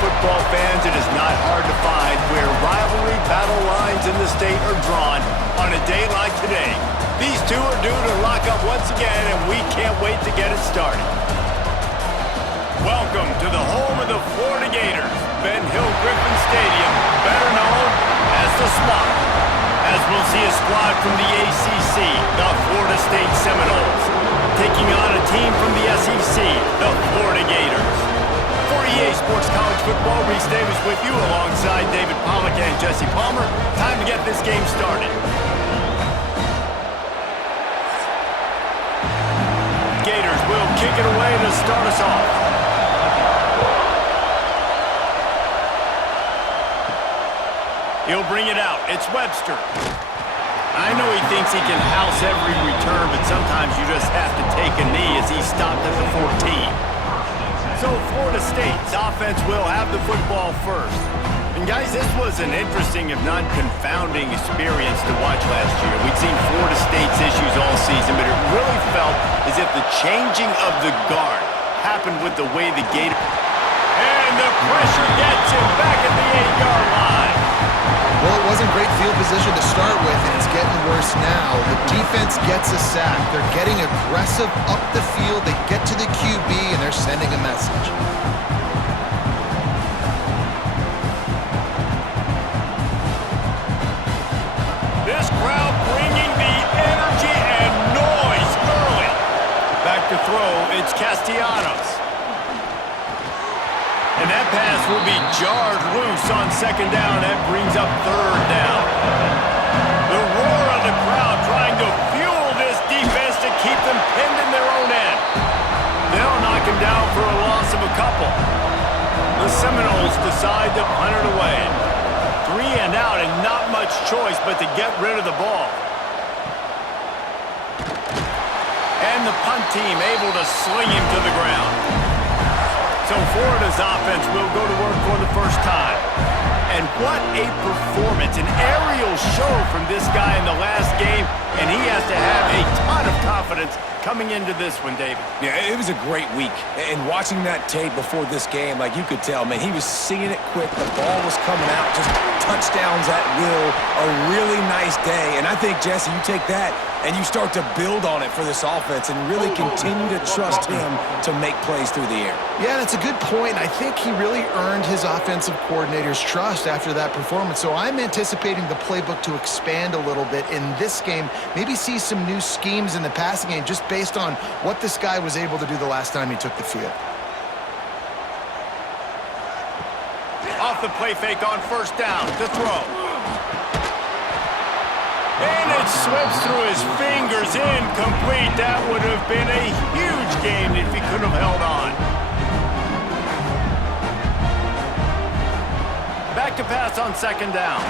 football fans, it is not hard to find where rivalry battle lines in the state are drawn on a day like today. These two are due to lock up once again, and we can't wait to get it started. Welcome to the home of the Florida Gators, Ben Hill Griffin Stadium, better known as the Swamp, as we'll see a squad from the ACC, the Florida State Seminoles, taking on a team from the SEC, the Florida Gators. For EA Sports College Football, Reese Davis with you alongside David Pollack and Jesse Palmer. Time to get this game started. Gators will kick it away to start us off. He'll bring it out. It's Webster. I know he thinks he can house every return, but sometimes you just have to take a knee as he stopped at the 14. So Florida State's offense will have the football first. And guys, this was an interesting, if not confounding, experience to watch last year. We'd seen Florida State's issues all season, but it really felt as if the changing of the guard happened with the way the Gators... And the pressure gets him back at the 8-yard line. Well, it wasn't great field position to start with, and it's getting worse now. The defense gets a sack. They're getting aggressive up the field. They get to the QB, and they're sending a message. This crowd bringing the energy and noise early. Back to throw, it's Castellanos. And that pass will be jarred loose on second down. That brings up third down. The roar of the crowd trying to fuel this defense to keep them pinned in their own end. They'll knock him down for a loss of a couple. The Seminoles decide to punt it away. 3 and out and not much choice but to get rid of the ball. And the punt team able to sling him to the ground. So Florida's offense will go to work for the first time. And what a performance, an aerial show from this guy in the last game, and he has to have a ton of confidence coming into this one, David. Yeah, it was a great week. And watching that tape before this game, like you could tell, man, he was seeing it quick. The ball was coming out, just touchdowns at will. A really nice day. And I think, Jesse, you take that and you start to build on it for this offense and really continue to trust him to make plays through the air. Yeah, that's a good point. I think he really earned his offensive coordinator's trust after that performance. So I'm anticipating the playbook to expand a little bit in this game. Maybe see some new schemes in the passing game just based on what this guy was able to do the last time he took the field. Off the play fake on first down to throw. And it slips through his fingers, incomplete. That would have been a huge game if he could have held on. Back to pass on second down.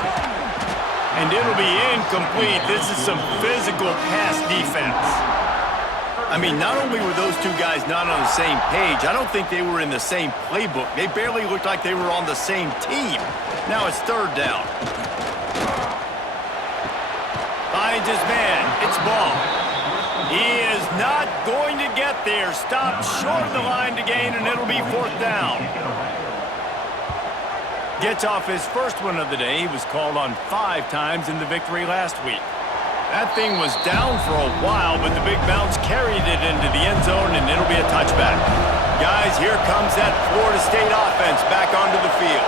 And it'll be incomplete. This is some physical pass defense. I mean, not only were those two guys not on the same page, I don't think they were in the same playbook. They barely looked like they were on the same team. Now it's third down. Finds his man. It's Ball. He is not going to get there. Stopped short of the line to gain, and it'll be fourth down. Gets off his first one of the day. He was called on 5 times in the victory last week. That thing was down for a while, but the big bounce carried it into the end zone, and it'll be a touchback. Guys, here comes that Florida State offense back onto the field.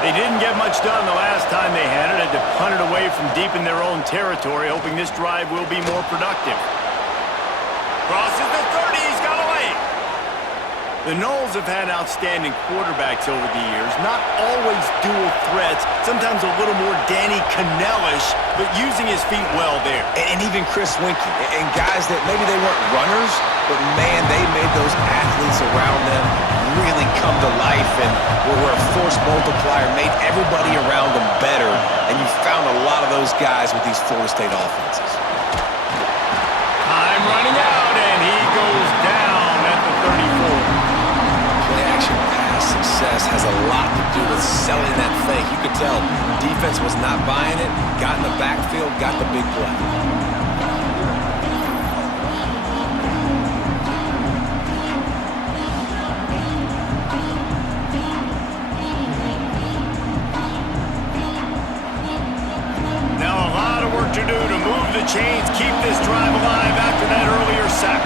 They didn't get much done the last time they had it. Had to punt it away from deep in their own territory, hoping this drive will be more productive. Crosses the 30. He's got away. The Noles have had outstanding quarterbacks over the years. Not always dual threats. Sometimes a little more Danny Cannell-ish, but using his feet well there. And even Chris Winkie. And guys that maybe they weren't runners, but man, they made those athletes around them really come to life and were a force multiplier, made everybody around them better. And you found a lot of those guys with these Florida State offenses. Time running out, and he goes down at the 34. Play-action pass success has a lot to do with selling that fake. You could tell defense was not buying it, got in the backfield, got the big play. work to do to move the chains, keep this drive alive after that earlier sack.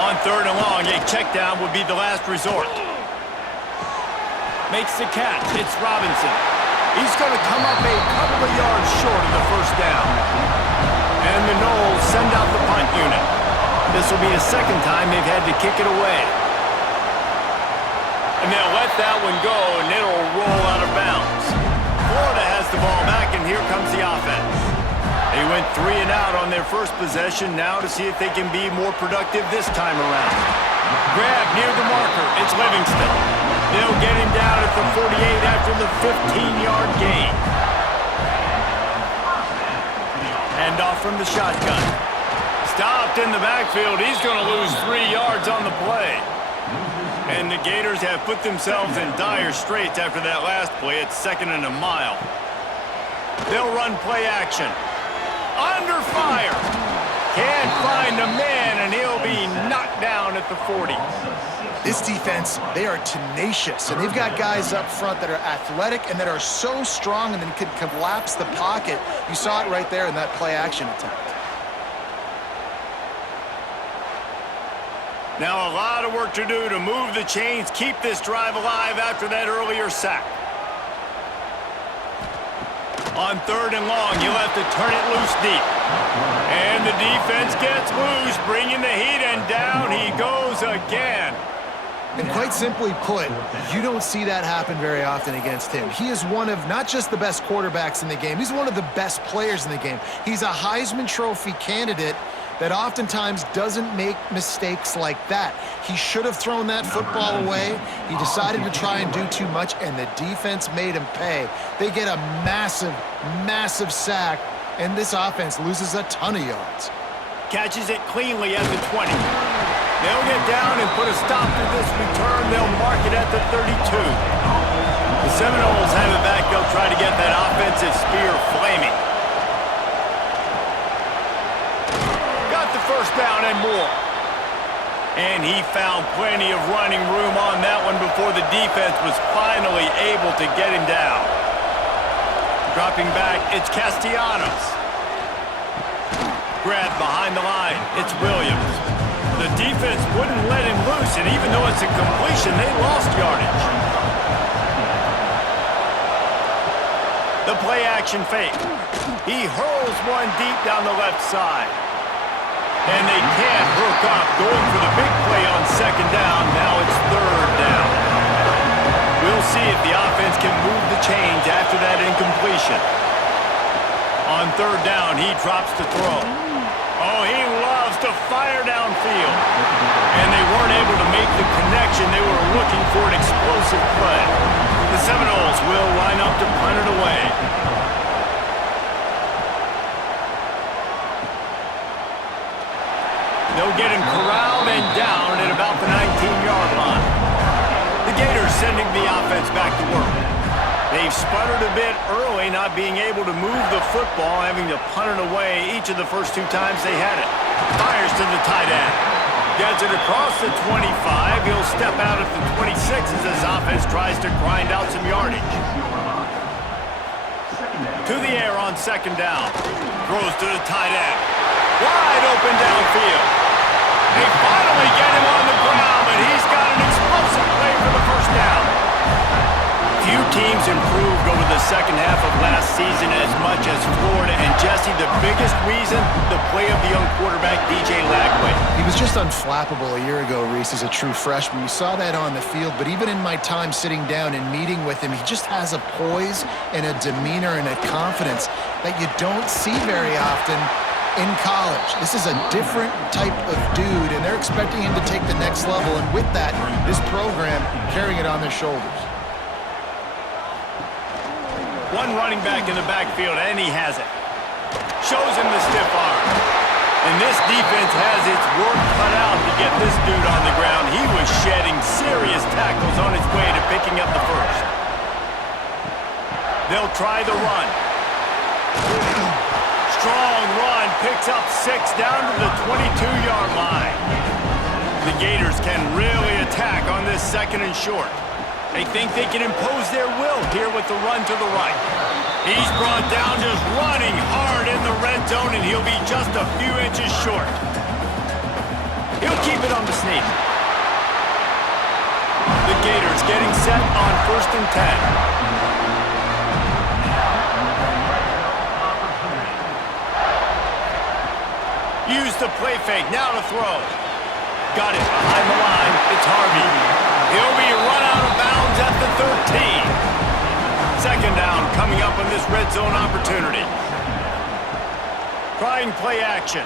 On 3rd and long, a check down would be the last resort. Makes the catch. It's Robinson. He's going to come up a couple of yards short of the first down. And the Noles send out the punt unit. This will be the second time they've had to kick it away. And they'll let that one go, and it'll roll out of bounds. Florida has the ball back, and here comes the offense. They went 3 and out on their first possession, now to see if they can be more productive this time around. Grab near the marker. It's Livingston. They'll get him down at the 48 after the 15-yard gain. Hand off from the shotgun. Stopped in the backfield. He's going to lose 3 yards on the play. And the Gators have put themselves in dire straits after that last play. It's 2nd and a mile. They'll run play action. Under fire. Can't find a man, and he'll be knocked down at the 40. This defense, they are tenacious, and they've got guys up front that are athletic and that are so strong and then can collapse the pocket. You saw it right there in that play action attempt. Now a lot of work to do to move the chains, keep this drive alive after that earlier sack. On 3rd and long, you'll have to turn it loose deep. And the defense gets loose, bringing the heat, and down he goes again. And quite simply put, you don't see that happen very often against him. He is one of not just the best quarterbacks in the game, he's one of the best players in the game. He's a Heisman Trophy candidate that oftentimes doesn't make mistakes like that. He should have thrown that football away. He decided to try and do too much, and the defense made him pay. They get a massive, massive sack, and this offense loses a ton of yards. Catches it cleanly at the 20. They'll get down and put a stop to this return. They'll mark it at the 32. The Seminoles have it back. They'll try to get that offensive spear flaming. First down and more. And he found plenty of running room on that one before the defense was finally able to get him down. Dropping back, it's Castellanos. Grab behind the line, it's Williams. The defense wouldn't let him loose, and even though it's a completion, they lost yardage. The play action fake. He hurls one deep down the left side. And they can't hook up, going for the big play on 2nd down. Now it's 3rd down. We'll see if the offense can move the chains after that incompletion. On 3rd down, he drops to throw. Oh, he loves to fire downfield. And they weren't able to make the connection. They were looking for an explosive play. The Seminoles will line up to punt it away. They'll get him corralled and down at about the 19-yard line. The Gators sending the offense back to work. They've sputtered a bit early, not being able to move the football, having to punt it away each of the first 2 times they had it. Fires to the tight end. Gets it across the 25. He'll step out at the 26 as his offense tries to grind out some yardage. To the air on 2nd down. Throws to the tight end. Wide open downfield. They finally get him on the ground, but he's got an explosive play for the first down. Few teams improved over the second half of last season as much as Florida. And Jesse, the biggest reason, the play of the young quarterback, DJ Lagway. He was just unflappable a year ago, Reese, as a true freshman. You saw that on the field, but even in my time sitting down and meeting with him, he just has a poise and a demeanor and a confidence that you don't see very often in college. This is a different type of dude, and they're expecting him to take the next level, and with that, this program carrying it on their shoulders. One running back in the backfield, and he has it. Shows him the stiff arm. And this defense has its work cut out to get this dude on the ground. He was shedding serious tackles on his way to picking up the first. They'll try the run. Strong run, picks up 6 down to the 22-yard line. The Gators can really attack on this 2nd and short. They think they can impose their will here with the run to the right. He's brought down just running hard in the red zone, and he'll be just a few inches short. He'll keep it on the sneak. The Gators getting set on 1st and 10. Use the play fake, now to throw. Got it behind the line, it's Harvey. He'll be run out of bounds at the 13. 2nd down coming up on this red zone opportunity. Trying play action.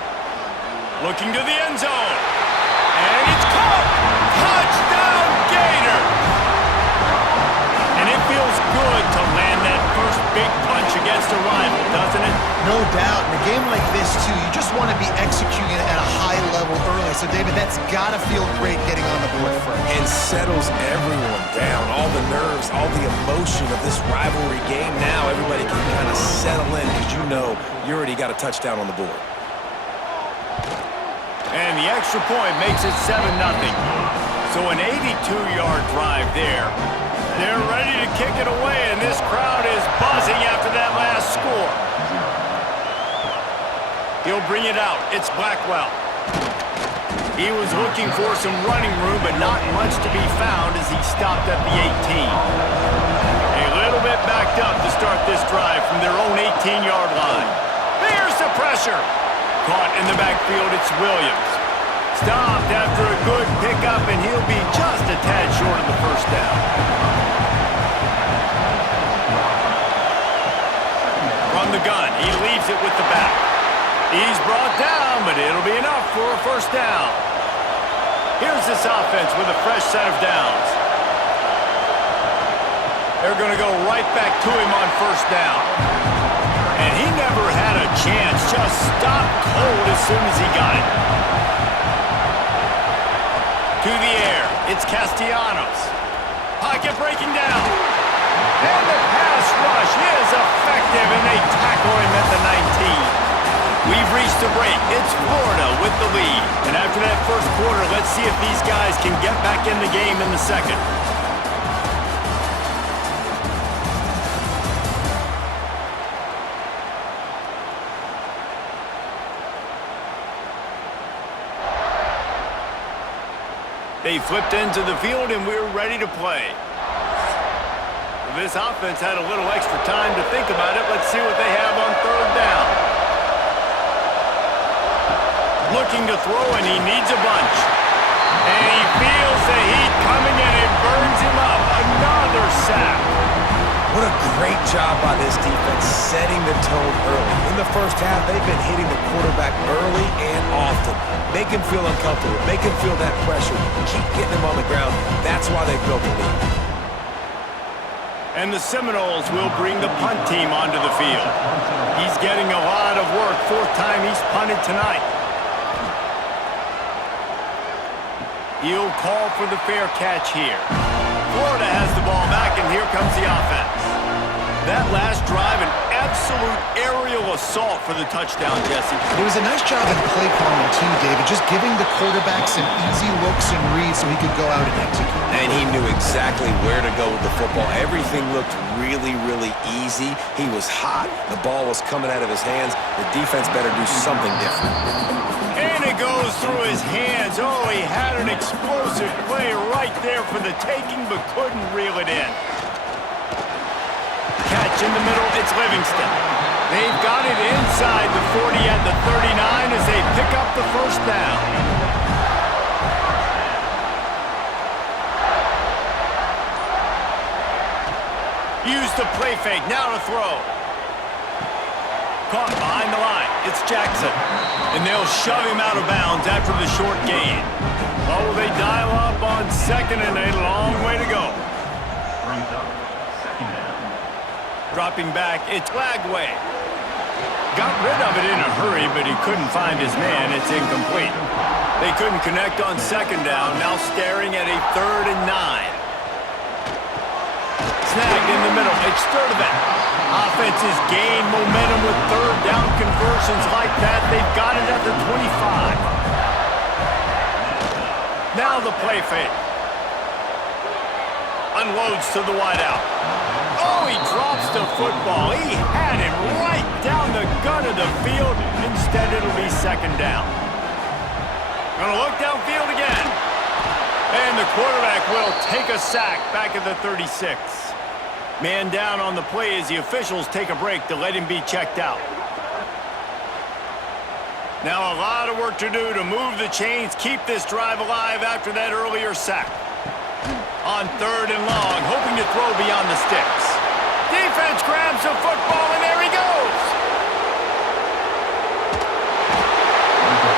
Looking to the end zone. And it's caught! Touchdown Gators! And it feels good to land that first big punch against a rival, doesn't it? No doubt. In a game like this, too, you just want to be executing at a high level early. So, David, that's got to feel great getting on the board first. And settles everyone down. All the nerves, all the emotion of this rivalry game. Now everybody can kind of settle in because you know you already got a touchdown on the board. And the extra point makes it 7-0. So an 82-yard drive there. They're ready to kick it away, and this crowd is buzzing after that last score. He'll bring it out. It's Blackwell. He was looking for some running room, but not much to be found as he stopped at the 18. A little bit backed up to start this drive from their own 18-yard line. There's the pressure. Caught in the backfield, it's Williams. Stopped after a good pickup, and he'll be just a tad short of the 1st down. From the gun, he leaves it with the back. He's brought down, but it'll be enough for a 1st down. Here's this offense with a fresh set of downs. They're going to go right back to him on 1st down. And he never had a chance, just stopped cold as soon as he got it. To the air, it's Castellanos. Pocket breaking down. And the pass rush is effective, and they tackle him at the 19. We've reached the break. It's Florida with the lead. And after that 1st quarter, let's see if these guys can get back in the game in the 2nd. They flipped into the field, and we're ready to play. This offense had a little extra time to think about it. Let's see what they have on 3rd down. Looking to throw, and he needs a bunch. And he feels the heat coming, and it burns him up. Another sack. What a great job by this defense setting the tone early. In the 1st half, they've been hitting the quarterback early and often. Make him feel uncomfortable. Make him feel that pressure. Keep getting him on the ground. That's why they built the lead. And the Seminoles will bring the punt team onto the field. He's getting a lot of work. 4th time he's punted tonight. He'll call for the fair catch here. Florida has the ball back, and here comes the offense. That last drive, an absolute aerial assault for the touchdown, Jesse. It was a nice job in play calling, too, David, just giving the quarterback some easy looks and reads so he could go out and execute. And he knew exactly where to go with the football. Everything looked really, really easy. He was hot. The ball was coming out of his hands. The defense better do something different. And it goes through his hands. Oh, he had an explosive play right there for the taking, but couldn't reel it in. Catch in the middle, it's Livingston. They've got it inside the 40 at the 39 as they pick up the 1st down. Use the play fake, now to throw. Caught behind the line, it's Jackson. And they'll shove him out of bounds after the short gain. Oh, they dial up on 2nd and a long way to go. Dropping back, it's Lagway. Got rid of it in a hurry, but he couldn't find his man. It's incomplete. They couldn't connect on 2nd down, now staring at a 3rd and 9. Snagged in the middle, it's Sturdivant. Offenses gain momentum with 3rd down conversions like that. They've got it at the 25. Now the play fake. Unloads to the wideout. Oh, he drops the football. He had him right down the gut of the field. Instead, it'll be second down. Gonna look downfield again. And the quarterback will take a sack back at the 36. Man down on the play as the officials take a break to let him be checked out. Now a lot of work to do to move the chains, keep this drive alive after that earlier sack. On third and long, hoping to throw beyond the sticks. Defense grabs the football, and there he goes.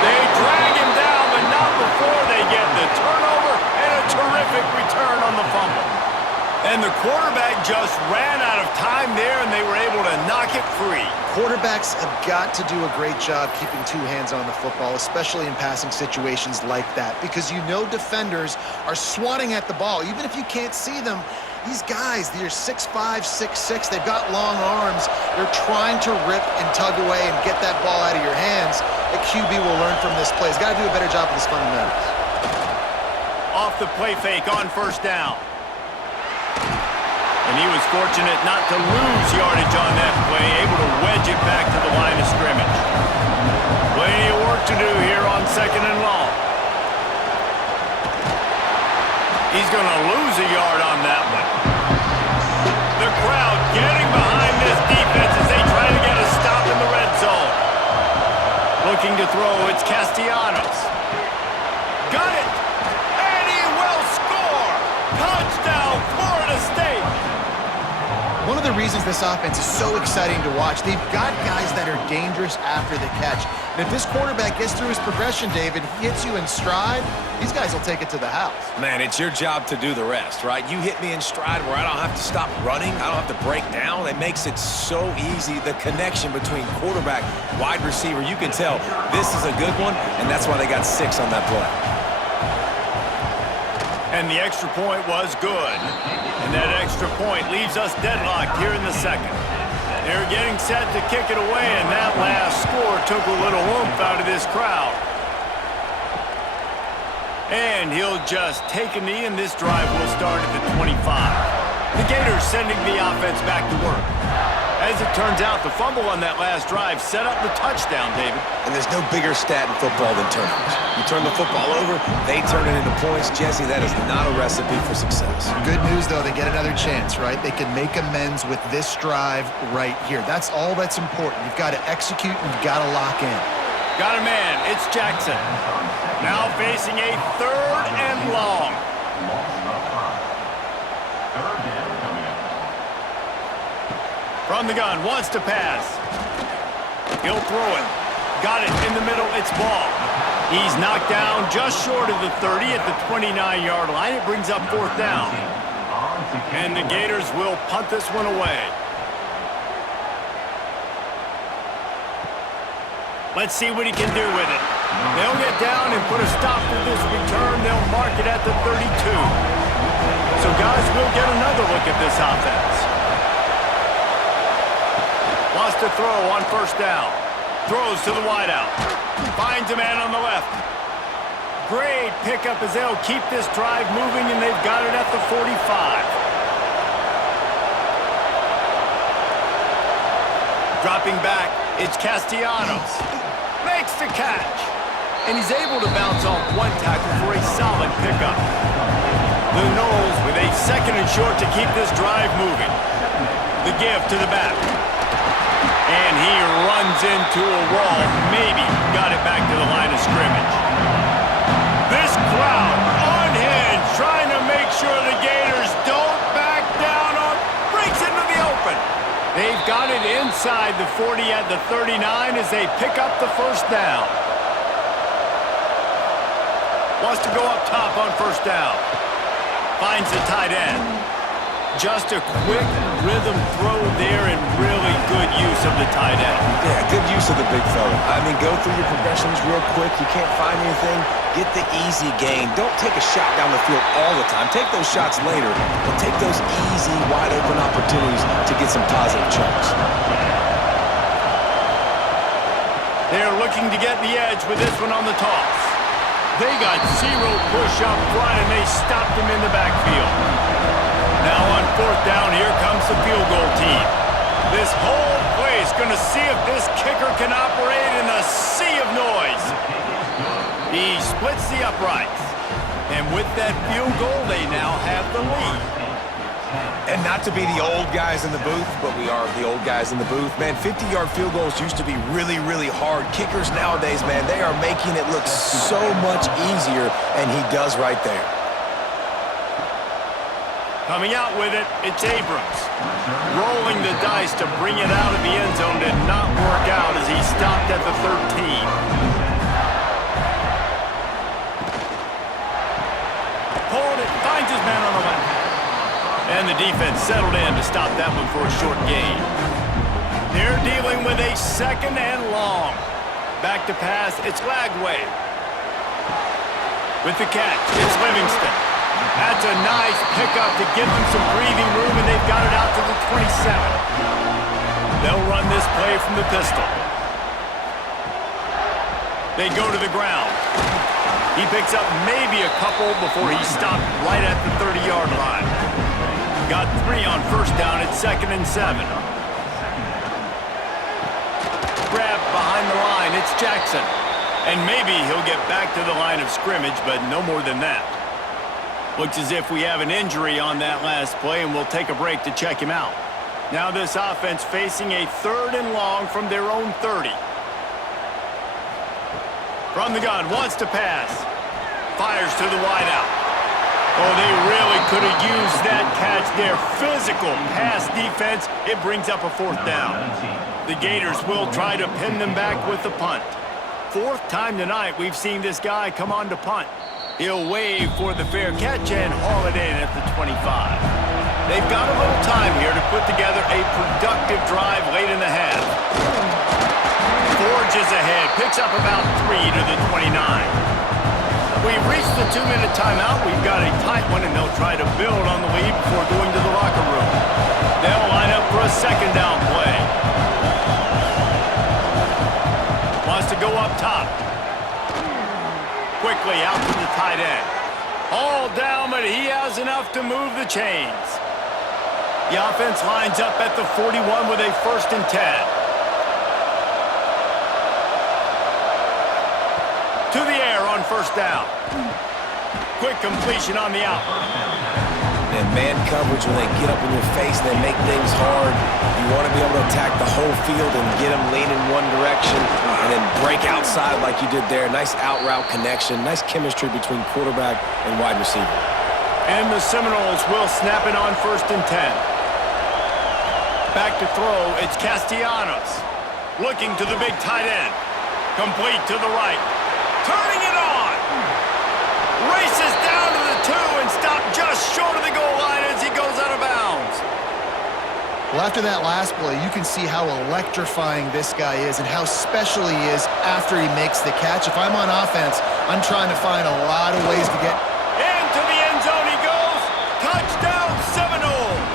They drag him down, but not before they get the turnover and a terrific return on the fumble. And the quarterback just ran out of time there, and they were able to knock it free. Quarterbacks have got to do a great job keeping two hands on the football, especially in passing situations like that, because you know defenders are swatting at the ball. Even if you can't see them, these guys, they're 6'5", 6'6", they've got long arms. They're trying to rip and tug away and get that ball out of your hands. The QB will learn from this play. He's got to do a better job with his fundamentals. Off the play fake on first down. And he was fortunate not to lose yardage on that play, able to wedge it back to the line of scrimmage. Plenty of work to do here on second and long. He's going to lose a yard on that one. The crowd getting behind this defense as they try to get a stop in the red zone. Looking to throw, it's Castellanos. Got it! And he will score! Touchdown, Florida State! One of the reasons this offense is so exciting to watch, they've got guys that are dangerous after the catch. And if this quarterback gets through his progression, David, he hits you in stride, these guys will take it to the house. Man, it's your job to do the rest, right? You hit me in stride where I don't have to stop running. I don't have to break down. It makes it so easy. The connection between quarterback, wide receiver, you can tell this is a good one, and that's why they got 6 on that play. And the extra point was good. And that extra point leaves us deadlocked here in the second. They're getting set to kick it away, and that last score took a little oomph out of this crowd. And he'll just take a knee, and this drive will start at the 25. The Gators sending the offense back to work. As it turns out, the fumble on that last drive set up the touchdown, David. And there's no bigger stat in football than turnovers. You turn the football over, they turn it into points. Jesse, that is not a recipe for success. Good news, though, they get another chance, right? They can make amends with this drive right here. That's all that's important. You've got to execute and you've got to lock in. Got a man. It's Jackson. Now facing a third and long. From the gun, wants to pass. He'll throw it. Got it in the middle, it's ball. He's knocked down just short of the 30 at the 29-yard line. It brings up fourth down. And the Gators will punt this one away. Let's see what he can do with it. They'll get down and put a stop to this return. They'll mark it at the 32. So guys, we'll get another look at this offense. Wants to throw on first down. Throws to the wideout. Finds a man on the left. Great pickup as they'll keep this drive moving, and they've got it at the 45. Dropping back, it's Castellanos. Makes the catch. And he's able to bounce off one tackle for a solid pickup. The Noles with a second and short to keep this drive moving. The give to the back. And he runs into a wall. Maybe got it back to the line of scrimmage. This crowd unhinged, trying to make sure the Gators don't back down or breaks into the open. They've got it inside the 40 at the 39 as they pick up the first down. Wants to go up top on first down. Finds the tight end. Just a quick rhythm throw there and really good use of the tight end. Yeah, good use of the big fella. I mean, go through your progressions real quick. You can't find anything. Get the easy gain. Don't take a shot down the field all the time. Take those shots later, but take those easy, wide-open opportunities to get some positive chunks. They're looking to get the edge with this one on the toss. They got zero push up front, and they stopped him in the backfield. Now on 4th down, here comes the field goal team. This whole play is going to see if this kicker can operate in a sea of noise. He splits the uprights. And with that field goal, they now have the lead. And not to be the old guys in the booth, but we are the old guys in the booth. Man, 50-yard field goals used to be really, really hard. Kickers nowadays, man, they are making it look so much easier, and he does right there. Coming out with it, it's Abrams. Rolling the dice to bring it out of the end zone did not work out as he stopped at the 13. Pulled it, finds his man on the left. And the defense settled in to stop that one for a short gain. They're dealing with a 2nd and long. Back to pass, it's Lagway. With the catch, it's Livingston. That's a nice pickup to give them some breathing room, and they've got it out to the 27. They'll run this play from the pistol. They go to the ground. He picks up maybe a couple before he stopped right at the 30-yard line. Got 3 on 1st down at 2nd and 7. Grab behind the line, it's Jackson. And maybe he'll get back to the line of scrimmage, but no more than that. Looks as if we have an injury on that last play, and we'll take a break to check him out. Now this offense facing a 3rd and long from their own 30. From the gun, wants to pass. Fires to the wideout. Oh, they really could have used that catch there. Physical pass defense. It brings up a 4th down. The Gators will try to pin them back with the punt. 4th time tonight we've seen this guy come on to punt. He'll wave for the fair catch and haul it in at the 25. They've got a little time here to put together a productive drive late in the half. Forges ahead, picks up about 3 to the 29. We've reached the 2-minute timeout. We've got a tight one, and they'll try to build on the lead before going to the locker room. They'll line up for a 2nd down play. Wants to go up top. Quickly out to the tight end. All down, but he has enough to move the chains. The offense lines up at the 41 with a 1st and 10. To the air on 1st down. Quick completion on the out. And man coverage, when they get up in your face, they make things hard. You want to be able to attack the whole field and get them leaning one direction and then break outside like you did there. Nice out route connection. Nice chemistry between quarterback and wide receiver. And the Seminoles will snap it on 1st and 10. Back to throw, it's Castellanos. Looking to the big tight end. Complete to the right. Turning it on. Races down to the 2 and stopped just short of the goal line as he goes out of bounds. Well, after that last play, you can see how electrifying this guy is and how special he is after he makes the catch. If I'm on offense, I'm trying to find a lot of ways to get into the end zone he goes. Touchdown, Seminoles.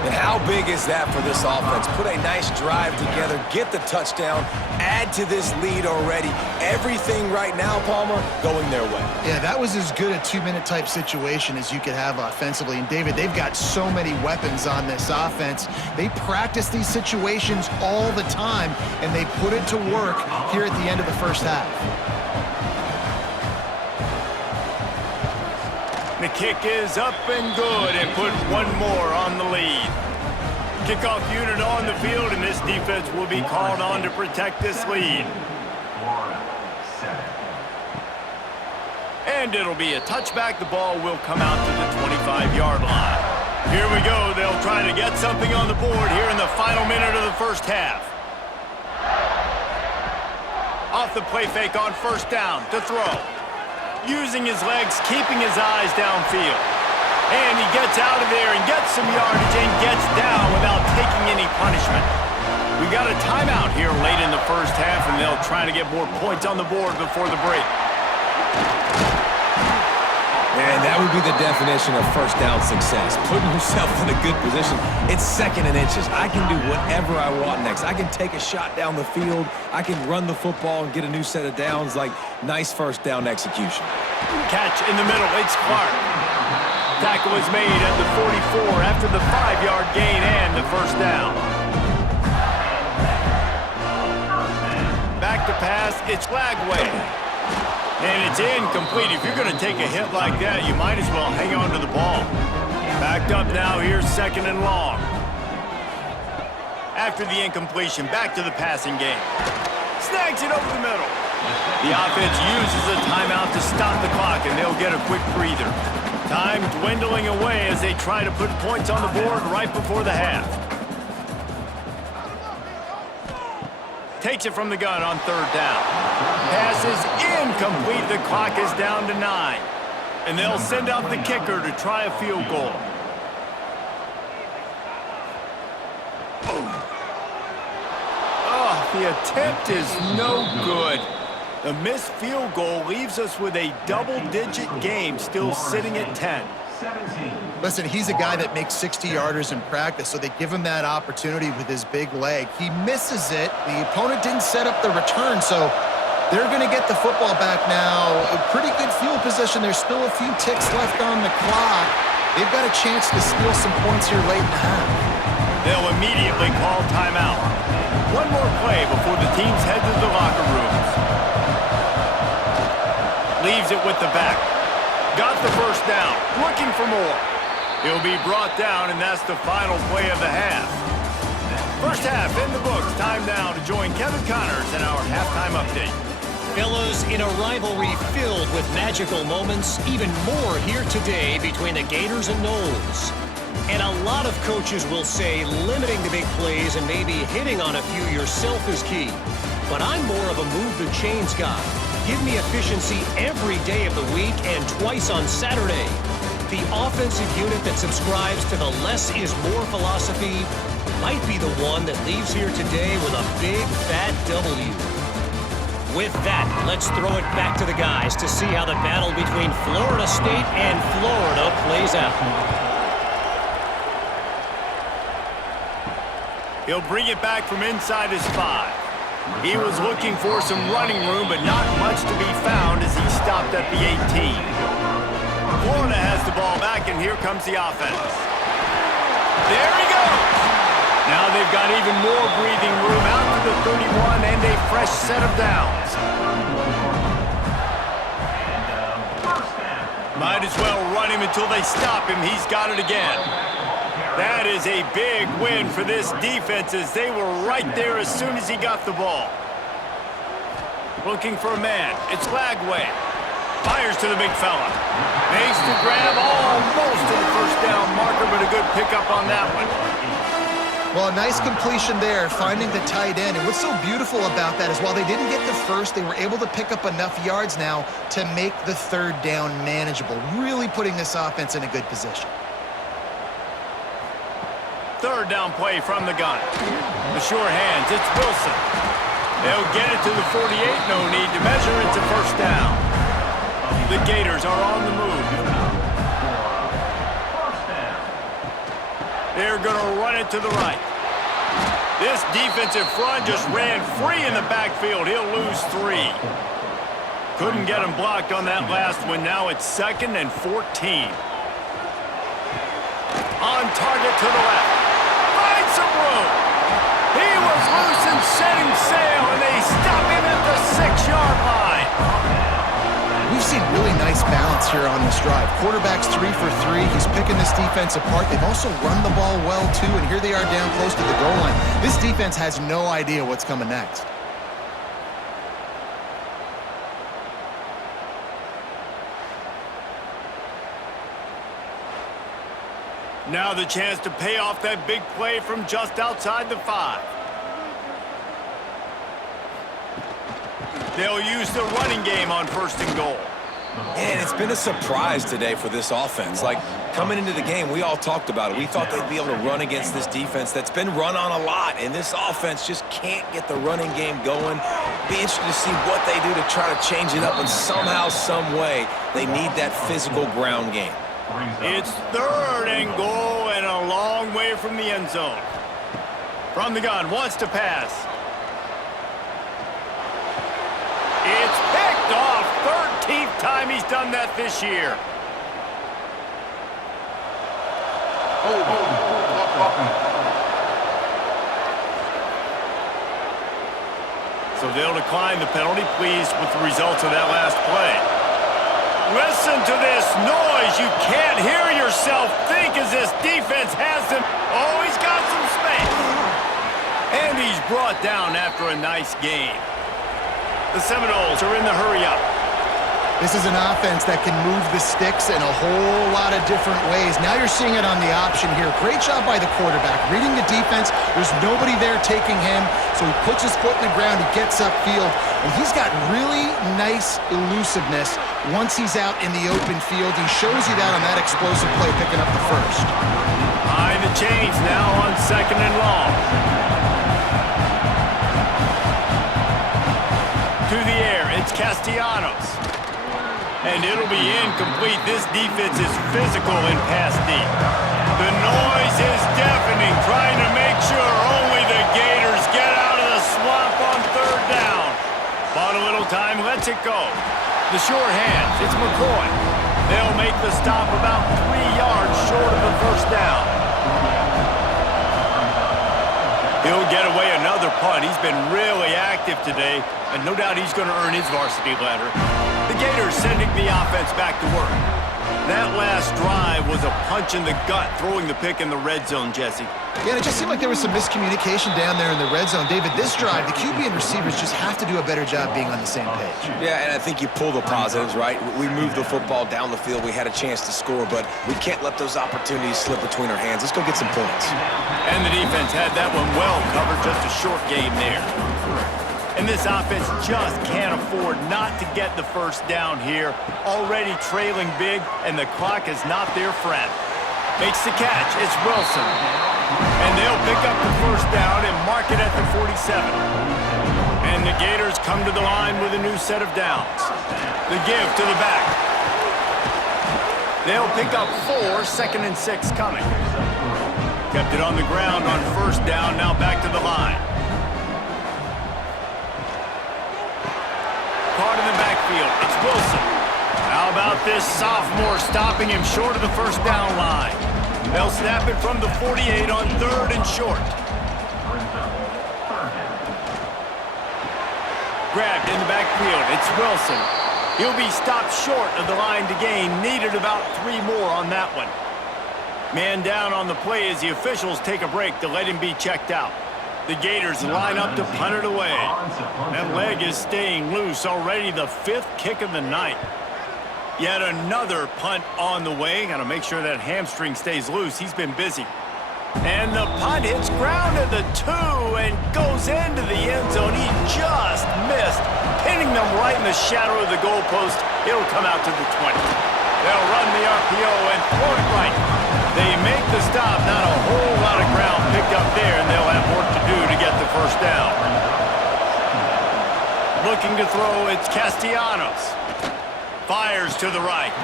And how big is that for this offense? Put a nice drive together, get the touchdown, add to this lead already. Everything right now, Palmer, going their way. Yeah, that was as good a 2-minute type situation as you could have offensively. And David, they've got so many weapons on this offense. They practice these situations all the time, and they put it to work here at the end of the 1st half. The kick is up and good and put one more on the lead. Kickoff unit on the field, and this defense will be called on to protect this lead. And it'll be a touchback. The ball will come out to the 25-yard line. Here we go. They'll try to get something on the board here in the final minute of the 1st half. Off the play fake on 1st down to throw. Using his legs, keeping his eyes downfield. And he gets out of there and gets some yardage and gets down without taking any punishment. We got a timeout here late in the 1st half, and they'll try to get more points on the board before the break. And that would be the definition of 1st down success. Putting yourself in a good position. It's 2nd and inches. I can do whatever I want next. I can take a shot down the field. I can run the football and get a new set of downs. Like, nice 1st down execution. Catch in the middle. It's Clark. tackle was made at the 44 after the 5-yard gain and the first down. Back to pass, it's Lagway. And it's incomplete. If you're going to take a hit like that, you might as well hang on to the ball. Backed up now, here's 2nd and long. After the incompletion, back to the passing game. Snags it over the middle. The offense uses a timeout to stop the clock, and they'll get a quick breather. Time dwindling away as they try to put points on the board right before the half. Takes it from the gun on 3rd down. Pass is incomplete. The clock is down to 9. And they'll send out the kicker to try a field goal. Oh, the attempt is no good. The missed field goal leaves us with a double-digit game still sitting at 10. Listen, he's a guy that makes 60-yarders in practice, so they give him that opportunity with his big leg. He misses it. The opponent didn't set up the return, so they're going to get the football back now. A pretty good field position. There's still a few ticks left on the clock. They've got a chance to steal some points here late in the half. They'll immediately call timeout. One more play before the teams head to the locker rooms. Leaves it with the back. Got the first down. Looking for more. He'll be brought down, and that's the final play of the half. First half in the books. Time now to join Kevin Connors in our halftime update. Fellas, in a rivalry filled with magical moments, even more here today between the Gators and Noles. And a lot of coaches will say limiting the big plays and maybe hitting on a few yourself is key. But I'm more of a move the chains guy. Give me efficiency every day of the week and twice on Saturday. The offensive unit that subscribes to the less is more philosophy might be the one that leaves here today with a big fat W. With that, let's throw it back to the guys to see how the battle between Florida State and Florida plays out. He'll bring it back from inside his 5. He was looking for some running room, but not much to be found as he stopped at the 18. Florida has the ball back, and here comes the offense. There he goes! Now they've got even more breathing room out to the 31 and a fresh set of downs. Might as well run him until they stop him. He's got it again. That is a big win for this defense as they were right there as soon as he got the ball. Looking for a man. It's Lagway. Fires to the big fella. Makes the grab almost to the first down marker, but a good pickup on that one. Well, a nice completion there, finding the tight end. And what's so beautiful about that is while they didn't get the first, they were able to pick up enough yards now to make the 3rd down manageable, really putting this offense in a good position. 3rd down play from the gun. The sure hands, it's Wilson. They'll get it to the 48, no need to measure, it's a first down. The Gators are on the move. They're going to run it to the right. This defensive front just ran free in the backfield. He'll lose 3. Couldn't get him blocked on that last one. Now it's 2nd and 14. On target to the left. Finds some room. He was loose and setting sail, and they stop him at the 6-yard line. We've seen really nice balance here on this drive. Quarterback's 3 for 3. He's picking this defense apart. They've also run the ball well, too, and here they are down close to the goal line. This defense has no idea what's coming next. Now the chance to pay off that big play from just outside the 5. They'll use the running game on 1st and goal. And it's been a surprise today for this offense. Like, coming into the game, we all talked about it. We thought they'd be able to run against this defense that's been run on a lot, and this offense just can't get the running game going. Be interested to see what they do to try to change it up, and somehow, some way, they need that physical ground game. It's 3rd and goal and a long way from the end zone. From the gun, wants to pass. It's picked off. 13th time he's done that this year. So they'll decline the penalty, pleased with the results of that last play. Listen to this noise. You can't hear yourself think as this defense has him. Oh, he's got some space. And he's brought down after a nice game. The Seminoles are in the hurry-up. This is an offense that can move the sticks in a whole lot of different ways. Now you're seeing it on the option here. Great job by the quarterback. Reading the defense, there's nobody there taking him, so he puts his foot in the ground, he gets upfield, and he's got really nice elusiveness once he's out in the open field. He shows you that on that explosive play, picking up the first. Behind the chains now on 2nd and long. To the air, it's Castellanos. And it'll be incomplete. This defense is physical in pass deep. The noise is deafening, trying to make sure only the Gators get out of the swamp on 3rd down. Bought a little time, lets it go. The short hands, it's McCoy. They'll make the stop about 3 yards short of the 1st down. He'll get away another punt. He's been really active today, and no doubt he's going to earn his varsity letter. The Gators sending the offense back to work. That last drive was a punch in the gut, throwing the pick in the red zone, Jesse. Yeah, and it just seemed like there was some miscommunication down there in the red zone. David, this drive, the QB and receivers just have to do a better job being on the same page. Yeah, and I think you pull the positives, right? We moved the football down the field. We had a chance to score, but we can't let those opportunities slip between our hands. Let's go get some points. And the defense had that one well covered, just a short game there. And this offense just can't afford not to get the 1st down here. Already trailing big, and the clock is not their friend. Makes the catch. It's Wilson. And they'll pick up the 1st down and mark it at the 47. And the Gators come to the line with a new set of downs. The give to the back. They'll pick up 4, 2nd and 6 coming. Kept it on the ground on 1st down, now back to the line. Caught in the backfield, it's Wilson. How about this sophomore stopping him short of the 1st down line? They'll snap it from the 48 on 3rd and short. Grabbed in the backfield, it's Wilson. He'll be stopped short of the line to gain. Needed about 3 more on that one. Man down on the play as the officials take a break to let him be checked out. The Gators line up to punt it away. That leg is staying loose. Already the 5th kick of the night. Yet another punt on the way. Got to make sure that hamstring stays loose. He's been busy. And the punt hits ground at the 2 and goes into the end zone. He just missed, pinning them right in the shadow of the goalpost. It'll come out to the 20. They'll run the RPO and throw it right. They make the stop. Not a whole lot of ground picked up there, and they'll have work to do to get the 1st down. Looking to throw, it's Castellanos. Fires to the right.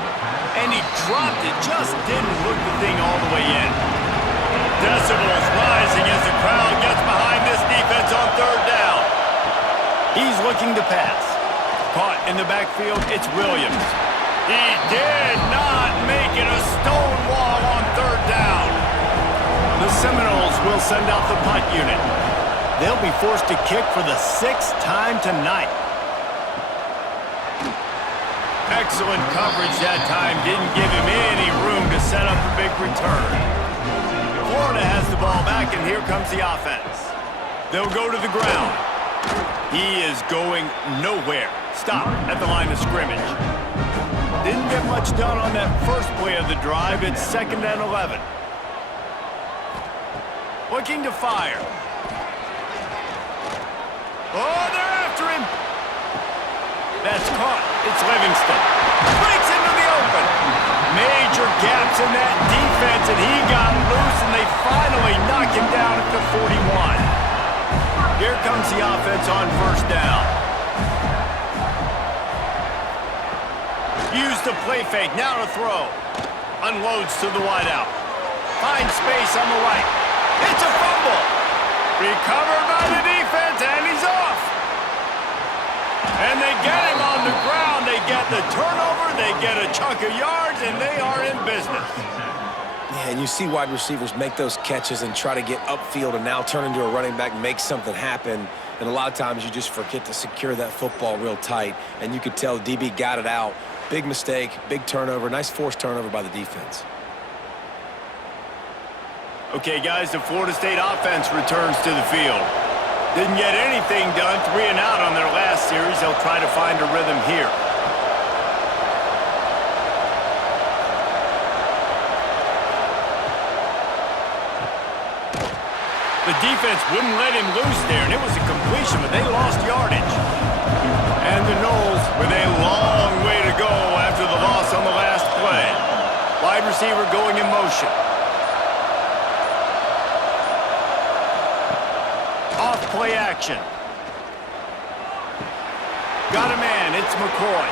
And he dropped it. Just didn't look the thing all the way in. Decibels rising as the crowd gets behind this defense on 3rd down. He's looking to pass. Caught in the backfield, it's Williams. He did not make it. A stone wall on 3rd down. The Seminoles will send out the punt unit. They'll be forced to kick for the 6th time tonight. Excellent coverage that time. Didn't give him any room to set up a big return. Florida has the ball back, and here comes the offense. They'll go to the ground. He is going nowhere. Stop at the line of scrimmage. Didn't get much done on that first play of the drive. It's 2nd and 11. Looking to fire. Oh, they're after him. That's caught. It's Livingston. Breaks into the open. Major gaps in that defense, and he got loose, and they finally knock him down at the 41. Here comes the offense on 1st down. Use the play fake, now to throw. Unloads to the wideout. Finds space on the right. It's a fumble. Recovered by the defense, and he's off. And they get him on the ground. They get the turnover, they get a chunk of yards, and they are in business. Yeah, and you see wide receivers make those catches and try to get upfield and now turn into a running back and make something happen. And a lot of times you just forget to secure that football real tight. And you could tell the DB got it out. Big mistake, big turnover, nice forced turnover by the defense. Okay, guys, the Florida State offense returns to the field. Didn't get anything done, 3 and out on their last series. They'll try to find a rhythm here. The defense wouldn't let him loose there, and it was a completion, but they lost yardage. And the Noles with a long way to go after the loss on the last play. Wide receiver going in motion. Off play action. Got a man, it's McCoy.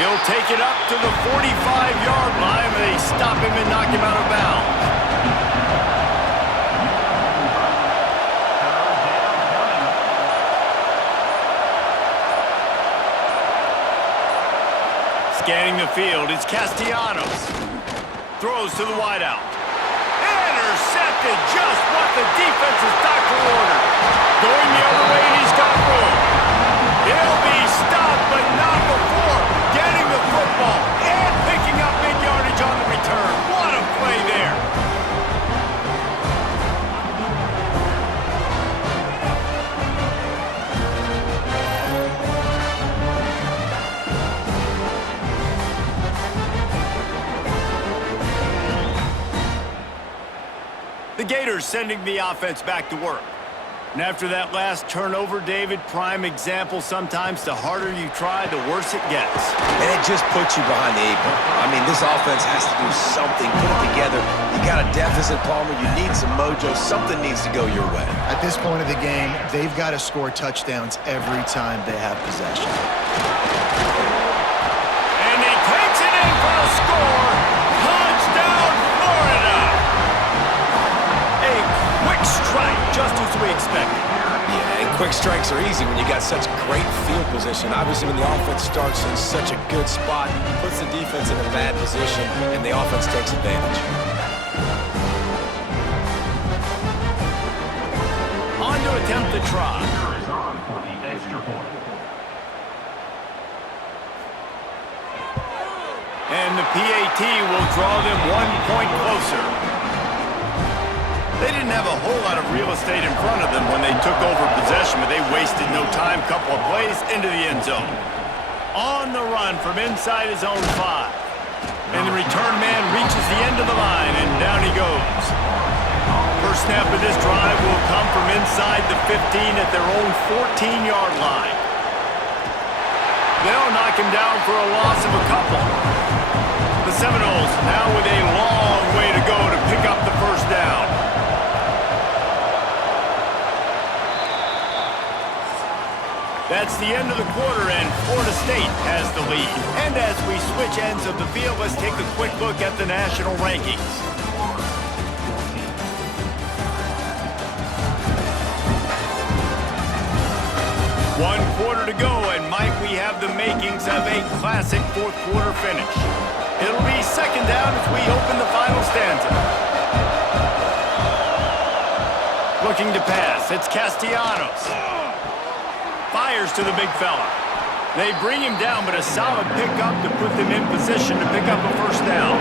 He'll take it up to the 45-yard line, and they stop him and knock him out of bounds. Scanning the field, it's Castellanos. Throws to the wideout. Intercepted, just what the defense's doctor ordered. Going the other way, and he's got room. He'll be stopped, but not before getting the football and picking up big yardage on the return. What a play there. The Gators sending the offense back to work. And after that last turnover, David, prime example, sometimes the harder you try, the worse it gets. And it just puts you behind the 8 ball. I mean, this offense has to do something, put it together. You got a deficit, Palmer. You need some mojo. Something needs to go your way. At this point of the game, they've got to score touchdowns every time they have possession. And he takes it in for a score. Touchdown, Florida! A quick strike, just as we expected. Yeah, and quick strikes are easy when you got such great field position. Obviously, when the offense starts in such a good spot, puts the defense in a bad position, and the offense takes advantage. On to attempt the try. And the PAT will draw them 1 point closer. They didn't have a whole lot of real estate in front of them when they took over possession, but they wasted no time. Couple of plays into the end zone. On the run from inside his own 5. And the return man reaches the end of the line, and down he goes. First snap of this drive will come from inside the 15 at their own 14-yard line. They'll knock him down for a loss of a couple. The Seminoles now with a long way to go to pick up the first down. That's the end of the quarter, and Florida State has the lead. And as we switch ends of the field, let's take a quick look at the national rankings. One quarter to go, and might we have the makings of a classic fourth quarter finish. It'll be second down as we open the final stanza. Looking to pass, it's Castellanos. Fires to the big fella. They bring him down, but a solid pickup to put them in position to pick up a first down.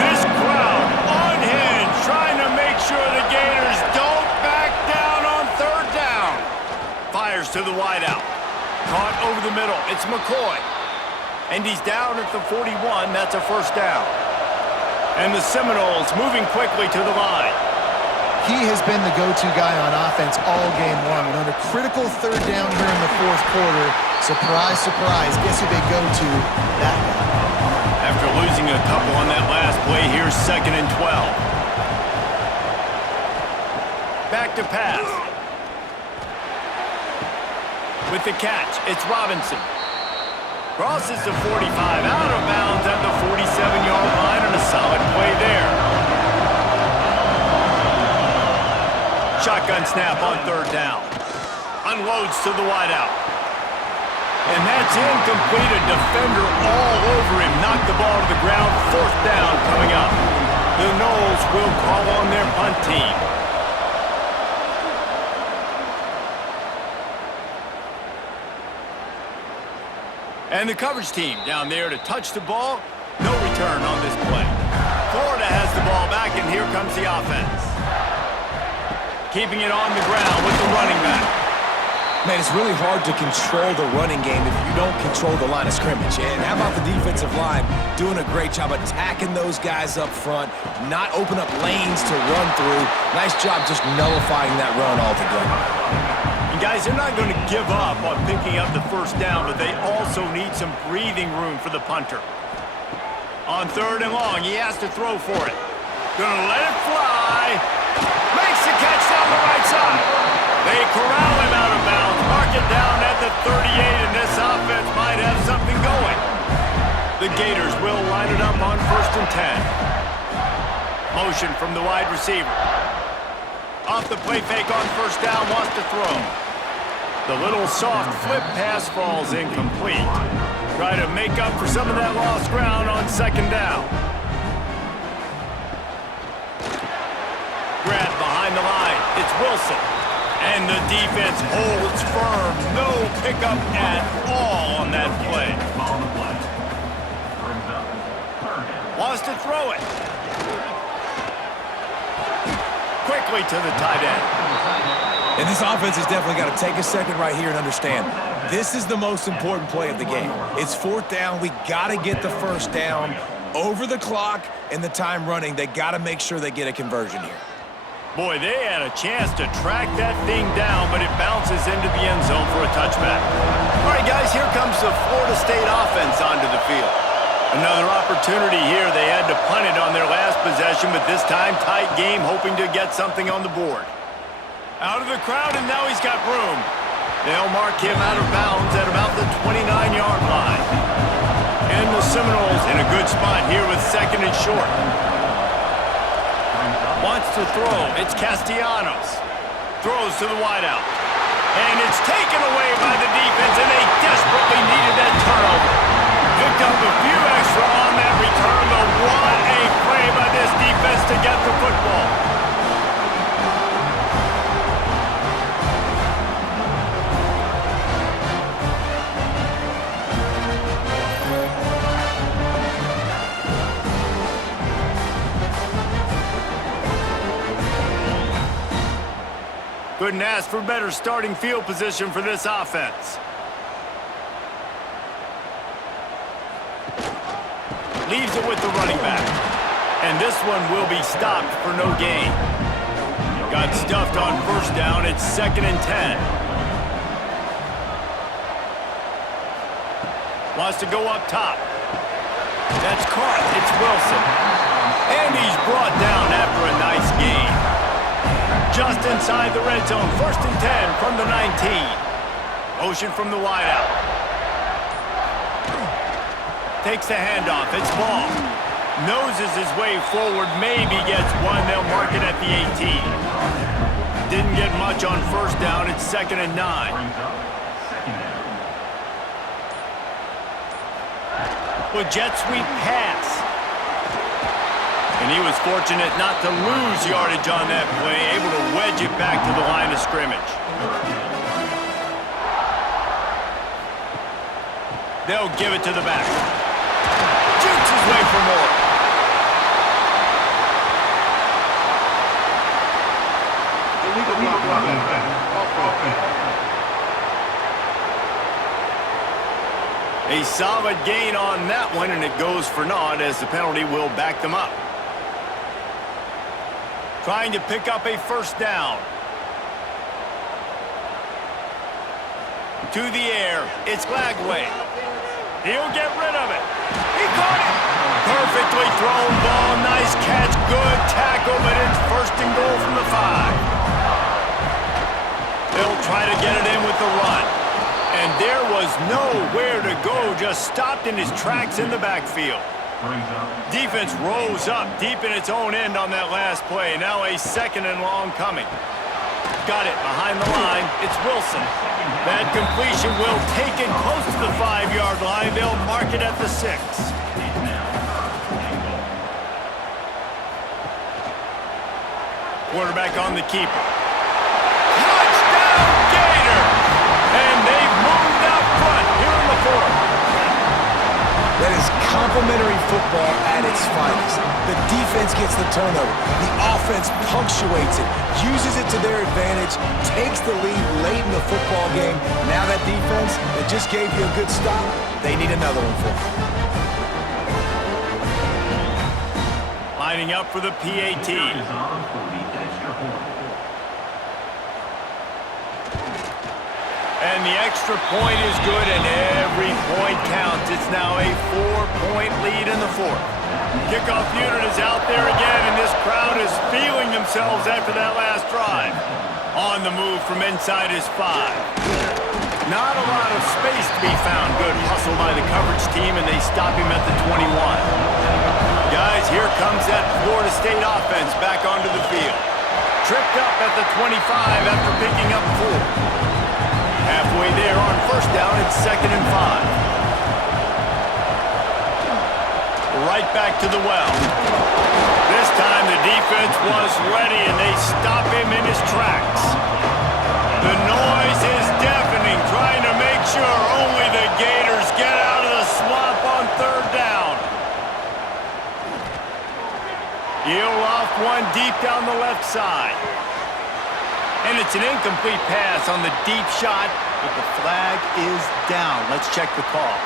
This crowd unhinged, trying to make sure the Gators don't back down on third down. Fires to the wideout. Caught over the middle. It's McCoy. And he's down at the 41. That's a first down. And the Seminoles moving quickly to the line. He has been the go-to guy on offense all game long. And on a critical third down here in the fourth quarter, surprise, surprise, guess who they go to? That guy. After losing a couple on that last play, here's 2nd and 12. Back to pass. With the catch, it's Robinson. Crosses the 45, out of bounds at the 47-yard line, and a solid play there. Shotgun snap on third down. Unloads to the wideout. And that's incomplete. A defender all over him. Knocked the ball to the ground. Fourth down coming up. The Noles will call on their punt team. And the coverage team down there to touch the ball. No return on this play. Florida has the ball back, and here comes the offense. Keeping it on the ground with the running back. Man, it's really hard to control the running game if you don't control the line of scrimmage. And how about the defensive line doing a great job attacking those guys up front, not open up lanes to run through. Nice job just nullifying that run altogether. And guys, they're not going to give up on picking up the first down, but they also need some breathing room for the punter. On 3rd and long, he has to throw for it. Gonna let it fly. Makes the catch down the right side. They corral him out of bounds. Mark it down at the 38, and this offense might have something going. The Gators will line it up on 1st and 10. Motion from the wide receiver. Off the play fake on 1st down, wants to throw. The little soft flip pass falls incomplete. Try to make up for some of that lost ground on 2nd down. Grab behind the line. It's Wilson. And the defense holds firm. No pickup at all on that play. Wants to throw it. Quickly to the tight end. And this offense has definitely got to take a second right here and understand this is the most important play of the game. It's 4th down. We got to get the 1st down over the clock and the time running. They got to make sure they get a conversion here. Boy, they had a chance to track that thing down, but it bounces into the end zone for a touchback. All right, guys, here comes the Florida State offense onto the field. Another opportunity here. They had to punt it on their last possession, but this time tight game, hoping to get something on the board. Out of the crowd, and now he's got room. They'll mark him out of bounds at about the 29-yard line. And the Seminoles in a good spot here with 2nd and short. Wants to throw. It's Castellanos. Throws to the wideout. And it's taken away by the defense, and they desperately needed that turnover. Picked up a few extra on that return, but what a play by this defense to get the football. Couldn't ask for better starting field position for this offense. Leaves it with the running back. And this one will be stopped for no gain. Got stuffed on 1st down. It's 2nd and 10. Wants to go up top. That's caught. It's Wilson. And he's brought down after a nice gain. Just inside the red zone. 1st and 10 from the 19. Motion from the wideout. Takes the handoff. It's Ball. Noses his way forward. Maybe gets one. They'll mark it at the 18. Didn't get much on 1st down. It's 2nd and 9. Well, jet sweep pass. And he was fortunate not to lose yardage on that play, able to wedge it back to the line of scrimmage. They'll give it to the back. Jukes his way for more. A solid gain on that one, and it goes for naught as the penalty will back them up. Trying to pick up a 1st down. To the air. It's Lagway. He'll get rid of it. He caught it. Perfectly thrown ball. Nice catch. Good tackle, but it's 1st and goal from the 5. They'll try to get it in with the run. And there was nowhere to go. Just stopped in his tracks in the backfield. Defense rose up deep in its own end on that last play. Now a 2nd and long coming. Got it behind the line. It's Wilson. That completion will take it close to the 5-yard line. They'll mark it at the 6. Quarterback on the keeper. Touchdown, Gators! And they've moved out front here in the fourth. That is complimentary football at its finest. The defense gets the turnover. The offense punctuates it, uses it to their advantage, takes the lead late in the football game. Now that defense that just gave you a good stop, they need another one for them. Lining up for the PAT. And the extra point is good, and every point counts. It's now a 4-point lead in the fourth. Kickoff unit is out there again, and this crowd is feeling themselves after that last drive. On the move from inside his 5. Not a lot of space to be found. Good hustle by the coverage team, and they stop him at the 21. Guys, here comes that Florida State offense back onto the field. Tripped up at the 25 after picking up 4. Halfway there on first down, it's 2nd and 5. Right back to the well. This time the defense was ready, and they stop him in his tracks. The noise is deafening, trying to make sure only the Gators get out of the swamp on 3rd down. He'll off one deep down the left side. And it's an incomplete pass on the deep shot, but the flag is down. Let's check the call.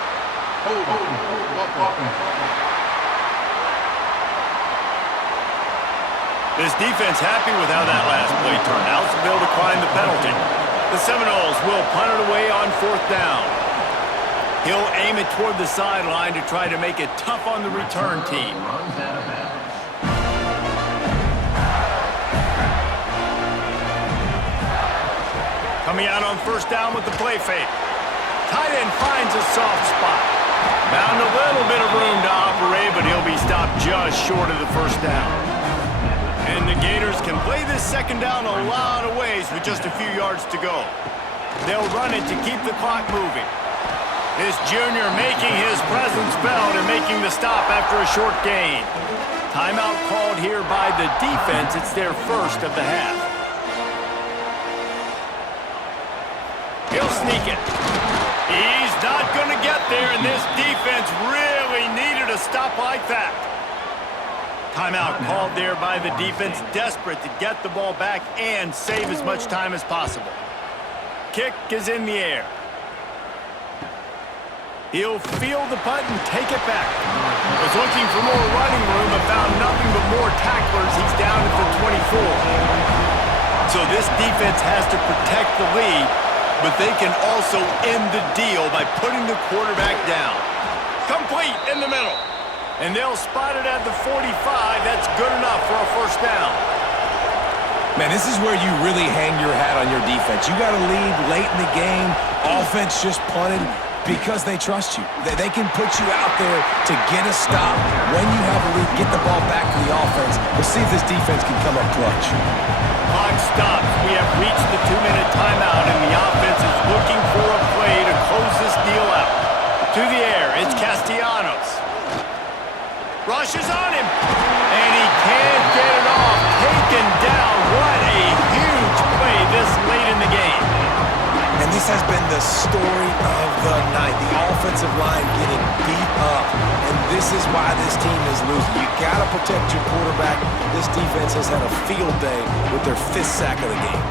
This defense happy with how that last play turned out, so they'll decline the penalty. The Seminoles will punt it away on 4th down. He'll aim it toward the sideline to try to make it tough on the return team. Coming out on 1st down with the play fake. Tight end finds a soft spot. Found a little bit of room to operate, but he'll be stopped just short of the 1st down. And the Gators can play this 2nd down a lot of ways with just a few yards to go. They'll run it to keep the clock moving. This junior making his presence felt and making the stop after a short gain. Timeout called here by the defense. It's their first of the half. He'll sneak it. He's not going to get there, and this defense really needed a stop like that. Timeout called there by the defense, desperate to get the ball back and save as much time as possible. Kick is in the air. He'll field the punt and take it back. Was looking for more running room, but found nothing but more tacklers. He's down at the 24. So this defense has to protect the lead, but they can also end the deal by putting the quarterback down. Complete in the middle. And they'll spot it at the 45. That's good enough for a 1st down. Man, this is where you really hang your hat on your defense. You got to lead late in the game. Offense just punted because they trust you. They can put you out there to get a stop. When you have a lead, get the ball back to the offense. We'll see if this defense can come up clutch. Clock stops. We have reached the 2-minute timeout, and the offense is looking for a play to close this deal out. To the air, it's Castellanos. Rushes on him, and he can't get it off. Taken down. What a huge play this late in the game. And this has been the story of the night. The offensive line getting beat up, and this is why this team is losing. You got to protect your quarterback. This defense has had a field day with their 5th sack of the game.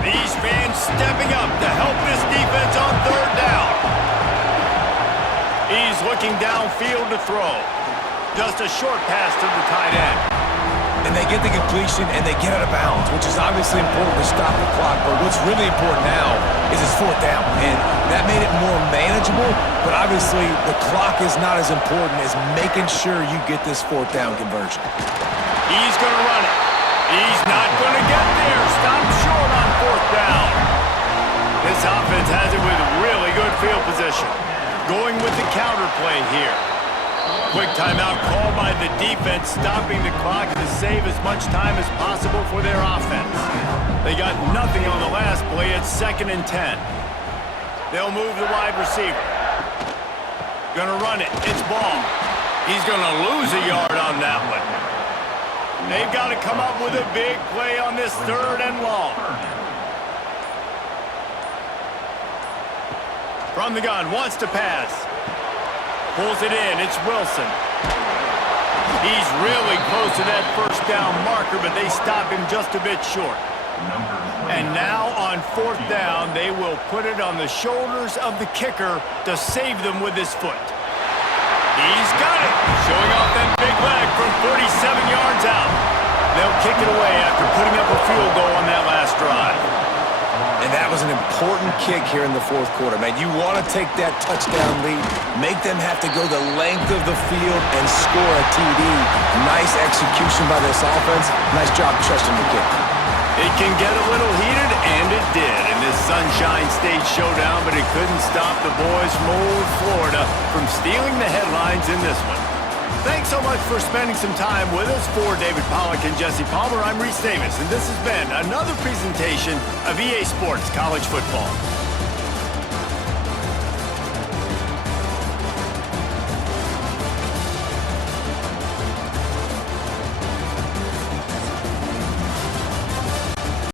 These fans stepping up to help this defense on 3rd down. He's looking downfield to throw. Just a short pass to the tight end. And they get the completion, and they get out of bounds, which is obviously important to stop the clock. But what's really important now is it's 4th down. And that made it more manageable, but obviously the clock is not as important as making sure you get this 4th down conversion. He's going to run it. He's not going to get there. Stop short on 4th down. This offense has it with really good field position. Going with the counter play here. Quick timeout called by the defense, stopping the clock to save as much time as possible for their offense. They got nothing on the last play. It's 2nd and 10. They'll move the wide receiver. Gonna run it. It's ball. He's gonna lose a yard on that one. They've got to come up with a big play on this 3rd and long. From the gun, wants to pass. Pulls it in, it's Wilson. He's really close to that 1st down marker, but they stop him just a bit short. And now on 4th down, they will put it on the shoulders of the kicker to save them with his foot. He's got it, showing off that big leg from 47 yards out. They'll kick it away after putting up a field goal on that last drive. And that was an important kick here in the 4th quarter, man. You want to take that touchdown lead, make them have to go the length of the field and score a TD. Nice execution by this offense. Nice job trusting the kick. It can get a little heated, and it did in this Sunshine State showdown, but it couldn't stop the boys from old Florida from stealing the headlines in this one. Thanks so much for spending some time with us. For David Pollack and Jesse Palmer, I'm Reese Davis, and this has been another presentation of EA Sports College Football.